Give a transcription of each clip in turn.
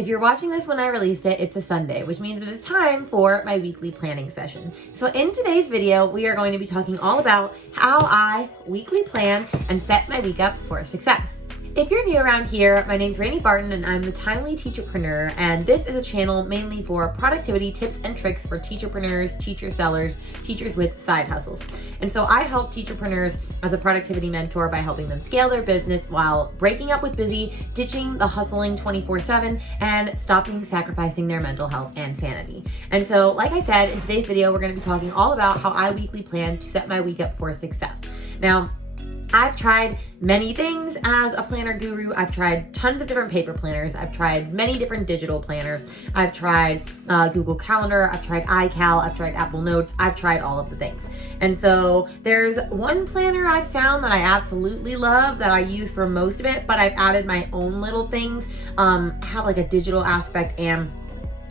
If you're watching this when I released it, it's a Sunday, which means it is time for my weekly planning session. So in today's video, we are going to be talking all about how I weekly plan and set my week up for success. If you're new around here, my name's Rainey Barton and I'm the Timely Teacherpreneur, and this is a channel mainly for productivity tips and tricks for teacherpreneurs, teacher sellers, teachers with side hustles. And so I help teacherpreneurs as a productivity mentor by helping them scale their business while breaking up with busy, ditching the hustling 24/7, and stopping sacrificing their mental health and sanity. And so, like I said, in today's video, we're gonna be talking all about how I weekly plan to set my week up for success. Now, I've tried many things as a planner guru. I've tried tons of different paper planners. I've tried many different digital planners. I've tried Google Calendar. I've tried iCal. I've tried Apple Notes. I've tried all of the things. And so there's one planner I've found that I absolutely love that I use for most of it, but I've added my own little things. Have like a digital aspect and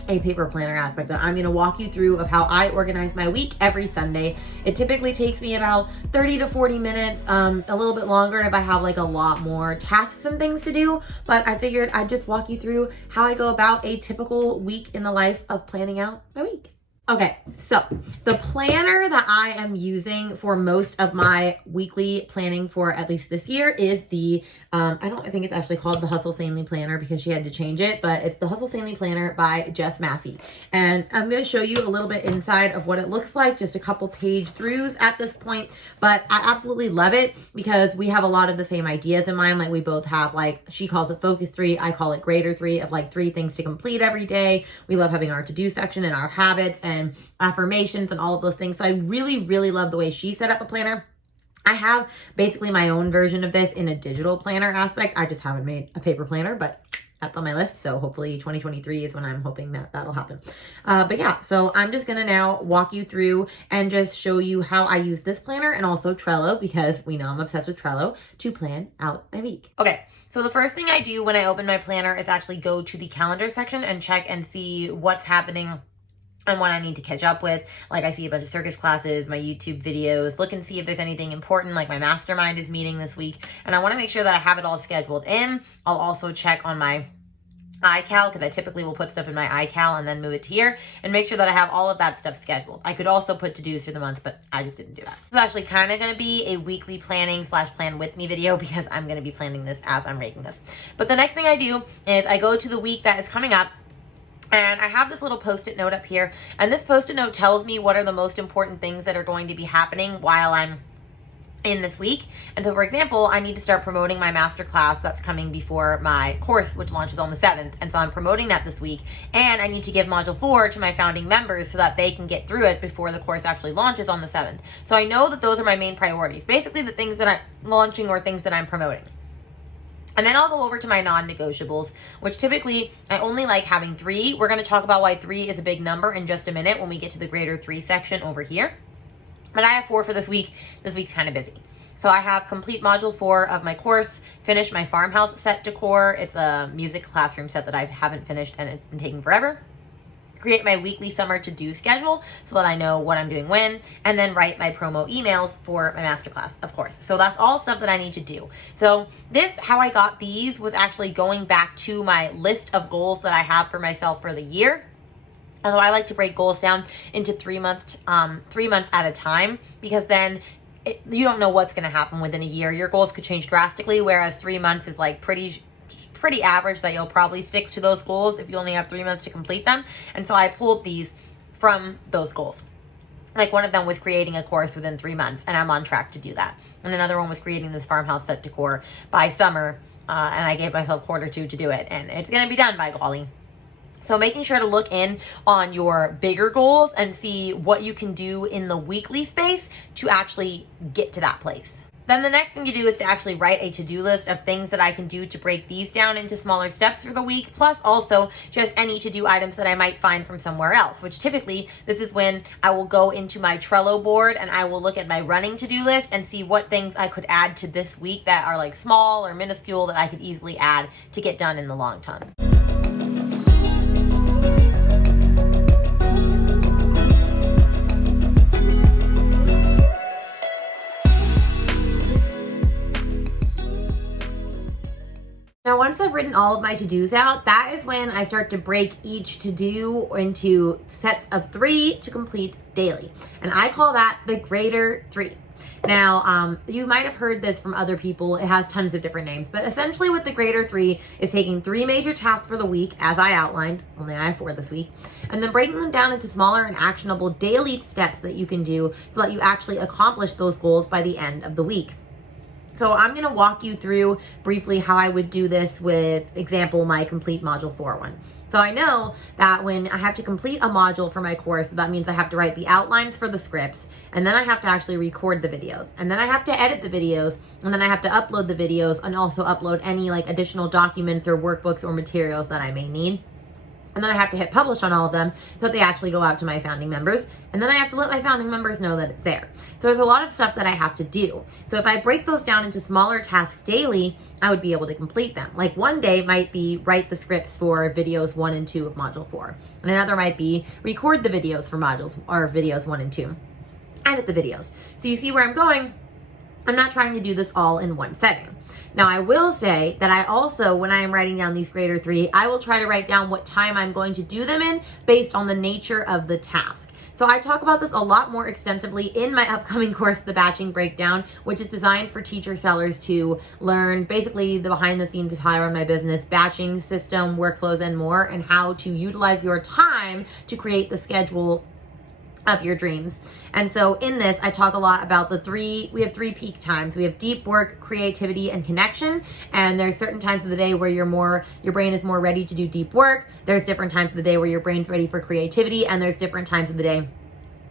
a paper planner aspect that I'm gonna walk you through of how I organize my week every Sunday. It typically takes me about 30 to 40 minutes, a little bit longer if I have like a lot more tasks and things to do, but I figured I'd just walk you through how I go about a typical week in the life of planning out my week. Okay, so the planner that I am using for most of my weekly planning for at least this year is the, I think it's actually called the Hustle Sanely Planner because she had to change it, but it's the Hustle Sanely Planner by Jess Massey. And I'm gonna show you a little bit inside of what it looks like, just a couple page throughs at this point, but I absolutely love it because we have a lot of the same ideas in mind. Like we both have, like, she calls it Focus 3, I call it Greater 3, of like 3 things to complete every day. We love having our to-do section and our habits and affirmations and all of those things. So I really, really love the way she set up a planner. I have basically my own version of this in a digital planner aspect. I just haven't made a paper planner, but that's on my list. So hopefully 2023 is when I'm hoping that that'll happen. But yeah, so I'm just gonna now walk you through and just show you how I use this planner and also Trello, because we know I'm obsessed with Trello, to plan out my week. Okay, so the first thing I do when I open my planner is actually go to the calendar section and check and see what's happening and what I need to catch up with. Like I see a bunch of circus classes, my YouTube videos, look and see if there's anything important, like my mastermind is meeting this week, and I want to make sure that I have it all scheduled in. I'll also check on my iCal, because I typically will put stuff in my iCal and then move it to here, and make sure that I have all of that stuff scheduled. I could also put to-dos for the month, but I just didn't do that. This is actually kind of going to be a weekly planning / plan with me video because I'm going to be planning this as I'm making this. But the next thing I do is I go to the week that is coming up, and I have this little Post-it note up here, and this Post-it note tells me what are the most important things that are going to be happening while I'm in this week. And so, for example, I need to start promoting my masterclass that's coming before my course, which launches on the 7th. And so I'm promoting that this week, and I need to give module 4 to my founding members so that they can get through it before the course actually launches on the 7th. So I know that those are my main priorities, basically the things that I'm launching or things that I'm promoting. And then I'll go over to my non-negotiables, which typically I only like having 3. We're going to talk about why 3 is a big number in just a minute when we get to the Greater 3 section over here. But I have 4 for this week. This week's kind of busy. So I have complete module 4 of my course, finish my farmhouse set decor. It's a music classroom set that I haven't finished and it's been taking forever. Create my weekly summer to-do schedule so that I know what I'm doing when, and then write my promo emails for my masterclass, of course. So that's all stuff that I need to do. So this, how I got these was actually going back to my list of goals that I have for myself for the year. Although I like to break goals down into 3 months at a time, because then you don't know what's going to happen within a year. Your goals could change drastically, whereas 3 months is like pretty average, that you'll probably stick to those goals if you only have 3 months to complete them. And so I pulled these from those goals. Like one of them was creating a course within 3 months, and I'm on track to do that. And another one was creating this farmhouse set decor by summer, and I gave myself quarter 2 to do it, and it's going to be done by golly. So making sure to look in on your bigger goals and see what you can do in the weekly space to actually get to that place. Then the next thing you do is to actually write a to-do list of things that I can do to break these down into smaller steps for the week, plus also just any to-do items that I might find from somewhere else, which typically this is when I will go into my Trello board and I will look at my running to-do list and see what things I could add to this week that are like small or minuscule that I could easily add to get done in the long term. Now, once I've written all of my to-dos out, that is when I start to break each to-do into sets of 3 to complete daily. And I call that the greater 3. Now, you might have heard this from other people. It has tons of different names, but essentially what the greater 3 is taking 3 major tasks for the week, as I outlined, only I have 4 this week, and then breaking them down into smaller and actionable daily steps that you can do so that you actually accomplish those goals by the end of the week. So I'm going to walk you through briefly how I would do this with example, my complete module 4 one. So I know that when I have to complete a module for my course, that means I have to write the outlines for the scripts, and then I have to actually record the videos, and then I have to edit the videos, and then I have to upload the videos and also upload any like additional documents or workbooks or materials that I may need. And then I have to hit publish on all of them so that they actually go out to my founding members. And then I have to let my founding members know that it's there. So there's a lot of stuff that I have to do. So if I break those down into smaller tasks daily, I would be able to complete them. Like one day might be write the scripts for videos 1 and 2 of module 4. And another might be record the videos for modules or videos 1 and 2. Edit the videos. So you see where I'm going? I'm not trying to do this all in one setting. Now, I will say that I also, when I am writing down these greater 3, I will try to write down what time I'm going to do them in based on the nature of the task. So I talk about this a lot more extensively in my upcoming course, The Batching Breakdown, which is designed for teacher sellers to learn basically the behind the scenes of how I run my business, batching system, workflows, and more, and how to utilize your time to create the schedule of your dreams. And so in this, I talk a lot about we have 3 peak times. We have deep work, creativity, and connection. And there's certain times of the day where your brain is more ready to do deep work. There's different times of the day where your brain's ready for creativity, and there's different times of the day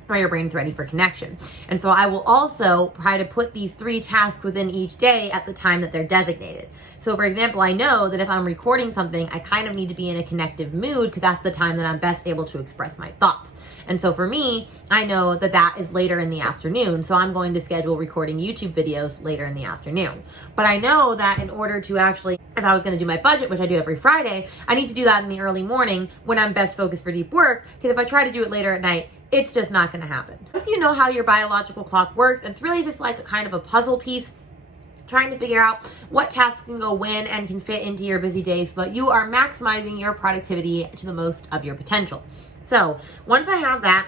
where your brain's ready for connection. And so I will also try to put these 3 tasks within each day at the time that they're designated. So for example, I know that if I'm recording something, I kind of need to be in a connective mood because that's the time that I'm best able to express my thoughts. And so for me, I know that that is later in the afternoon. So I'm going to schedule recording YouTube videos later in the afternoon. But I know that in order to actually, if I was going to do my budget, which I do every Friday, I need to do that in the early morning when I'm best focused for deep work. Because if I try to do it later at night, it's just not going to happen. Once you know how your biological clock works, it's really just like a kind of a puzzle piece, trying to figure out what tasks can go when and can fit into your busy days so that you are maximizing your productivity to the most of your potential. So once I have that,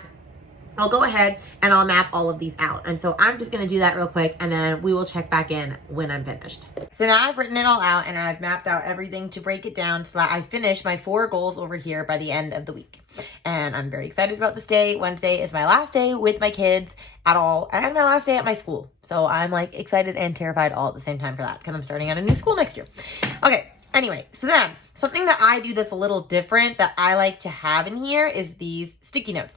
I'll go ahead and I'll map all of these out. And so I'm just going to do that real quick, and then we will check back in when I'm finished. So now I've written it all out and I've mapped out everything to break it down so that I finish my 4 goals over here by the end of the week. And I'm very excited about this day. Wednesday is my last day with my kids at all, and my last day at my school. So I'm like excited and terrified all at the same time for that because I'm starting at a new school next year. Okay. Anyway, so then something that I do that's a little different that I like to have in here is these sticky notes.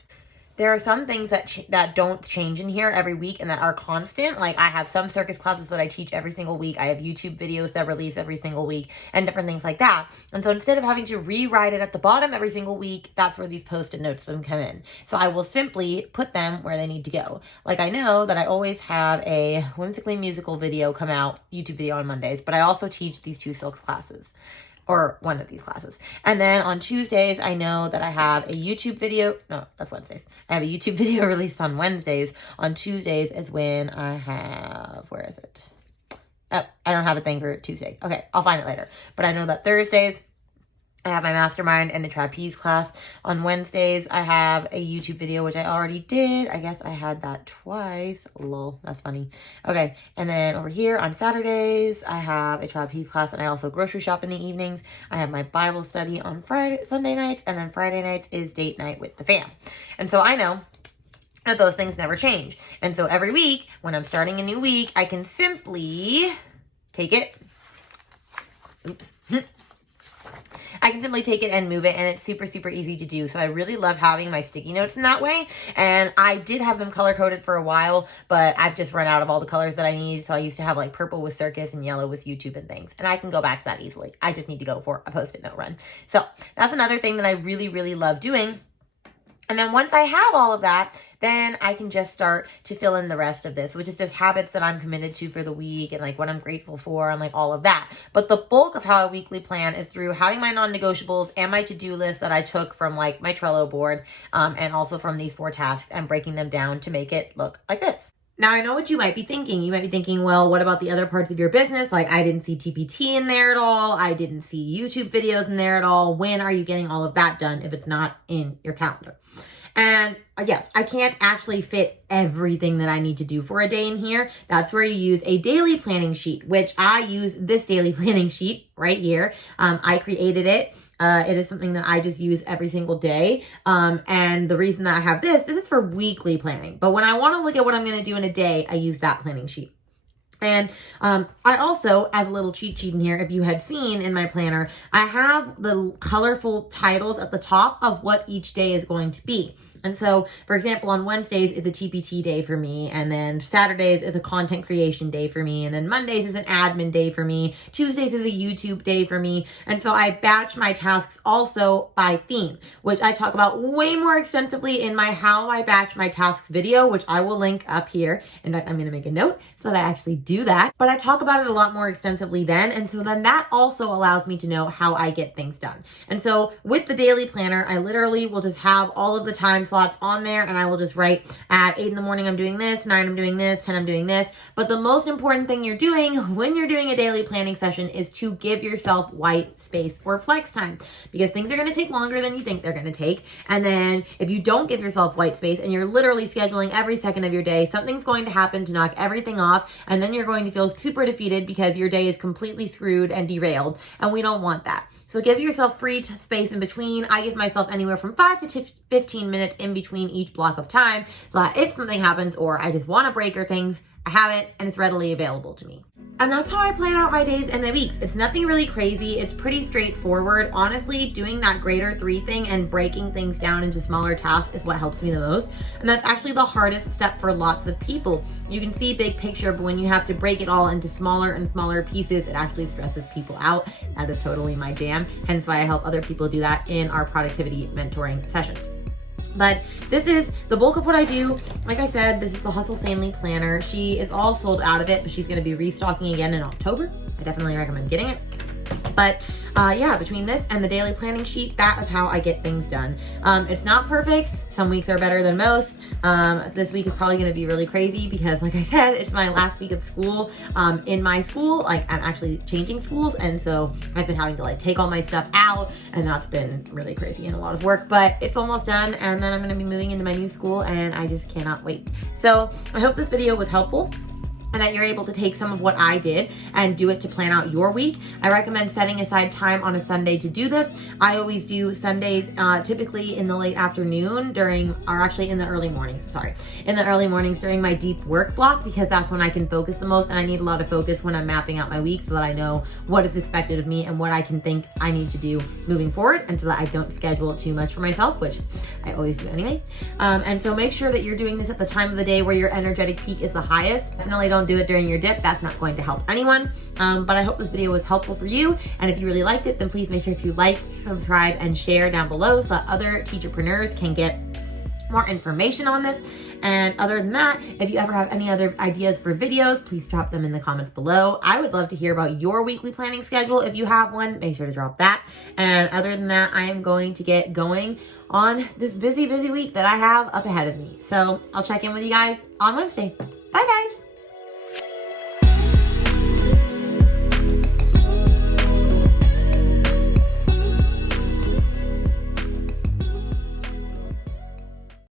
There are some things that don't change in here every week and that are constant. Like I have some circus classes that I teach every single week. I have YouTube videos that release every single week and different things like that. And so instead of having to rewrite it at the bottom every single week, that's where these post-it notes come in. So I will simply put them where they need to go. Like I know that I always have a Whimsically musical video come out, YouTube video on Mondays, but I also teach these 2 silks classes. Or one of these classes. And then on Tuesdays, I know that I have a YouTube video. No, that's Wednesdays. I have a YouTube video released on Wednesdays. On Tuesdays is when I have, where is it? Oh, I don't have a thing for Tuesday. Okay, I'll find it later. But I know that Thursdays, I have my mastermind and the trapeze class. On Wednesdays, I have a YouTube video, which I already did. I guess I had that twice. Lol, that's funny. Okay, and then over here on Saturdays, I have a trapeze class, and I also grocery shop in the evenings. I have my Bible study on Sunday nights, and then Friday nights is date night with the fam. And so I know that those things never change. And so every week, when I'm starting a new week, I can simply take it. Oops. I can simply take it and move it, and it's super, super easy to do. So I really love having my sticky notes in that way. And I did have them color-coded for a while, but I've just run out of all the colors that I need. So I used to have like purple with circus and yellow with YouTube and things. And I can go back to that easily. I just need to go for a post-it note run. So that's another thing that I really, really love doing. And then once I have all of that, then I can just start to fill in the rest of this, which is just habits that I'm committed to for the week and like what I'm grateful for and like all of that. But the bulk of how I weekly plan is through having my non-negotiables and my to-do list that I took from like my Trello board and also from these 4 tasks and breaking them down to make it look like this. Now, I know what you might be thinking. You might be thinking, well, what about the other parts of your business? Like, I didn't see TPT in there at all. I didn't see YouTube videos in there at all. When are you getting all of that done if it's not in your calendar? And yes, I can't actually fit everything that I need to do for a day in here. That's where you use a daily planning sheet, which I use this daily planning sheet right here. I created it. It is something that I just use every single day. And the reason that I have this is for weekly planning. But when I want to look at what I'm going to do in a day, I use that planning sheet. And I also, as a little cheat sheet in here, if you had seen in my planner, I have the colorful titles at the top of what each day is going to be. And so, for example, on Wednesdays is a TPT day for me, and then Saturdays is a content creation day for me, and then Mondays is an admin day for me, Tuesdays is a YouTube day for me, and so I batch my tasks also by theme, which I talk about way more extensively in my How I Batch My Tasks video, which I will link up here. In fact, I'm going to make a note so that I actually do that, but I talk about it a lot more extensively then, and so then that also allows me to know how I get things done. And so with the daily planner, I literally will just have all of the time slots on there, and I will just write at 8 in the morning I'm doing this, 9 I'm doing this, 10 I'm doing this. But the most important thing you're doing when you're doing a daily planning session is to give yourself white space or flex time, because things are going to take longer than you think they're going to take. And then if you don't give yourself white space and you're literally scheduling every second of your day, something's going to happen to knock everything off, and then you're going to feel super defeated because your day is completely screwed and derailed, and we don't want that. So give yourself free space in between. I give myself anywhere from 5 to 15 minutes in between each block of time, so that if something happens or I just want a break or things, I have it and it's readily available to me. And that's how I plan out my days and my weeks. It's nothing really crazy. It's pretty straightforward. Honestly, doing that greater 3 thing and breaking things down into smaller tasks is what helps me the most. And that's actually the hardest step for lots of people. You can see big picture, but when you have to break it all into smaller and smaller pieces, it actually stresses people out. That is totally my jam. Hence why I help other people do that in our productivity mentoring sessions. But this is the bulk of what I do. Like I said, this is the Hustle Sanely planner. She is all sold out of it, but she's going to be restocking again in October. I definitely recommend getting it. But yeah, between this and the daily planning sheet, that is how I get things done. It's not perfect. Some weeks are better than most. This week is probably going to be really crazy because, like I said, it's my last week of school. In my school, like, I'm actually changing schools, and so I've been having to like take all my stuff out, and that's been really crazy and a lot of work, but it's almost done, and then I'm going to be moving into my new school, and I just cannot wait. So I hope this video was helpful, and that you're able to take some of what I did and do it to plan out your week. I recommend setting aside time on a Sunday to do this. I always do Sundays, typically in the late afternoon in the early mornings, in the early mornings during my deep work block, because that's when I can focus the most, and I need a lot of focus when I'm mapping out my week so that I know what is expected of me and what I can think I need to do moving forward, and so that I don't schedule too much for myself, which I always do anyway. And so make sure that you're doing this at the time of the day where your energetic peak is the highest. Definitely don't do it during your dip. That's not going to help anyone. But I hope this video was helpful for you. And if you really liked it, then please make sure to like, subscribe, and share down below so that other teacherpreneurs can get more information on this. And other than that, if you ever have any other ideas for videos, please drop them in the comments below. I would love to hear about your weekly planning schedule. If you have one, make sure to drop that. And other than that, I am going to get going on this busy week that I have up ahead of me. So I'll check in with you guys on Wednesday. Bye guys.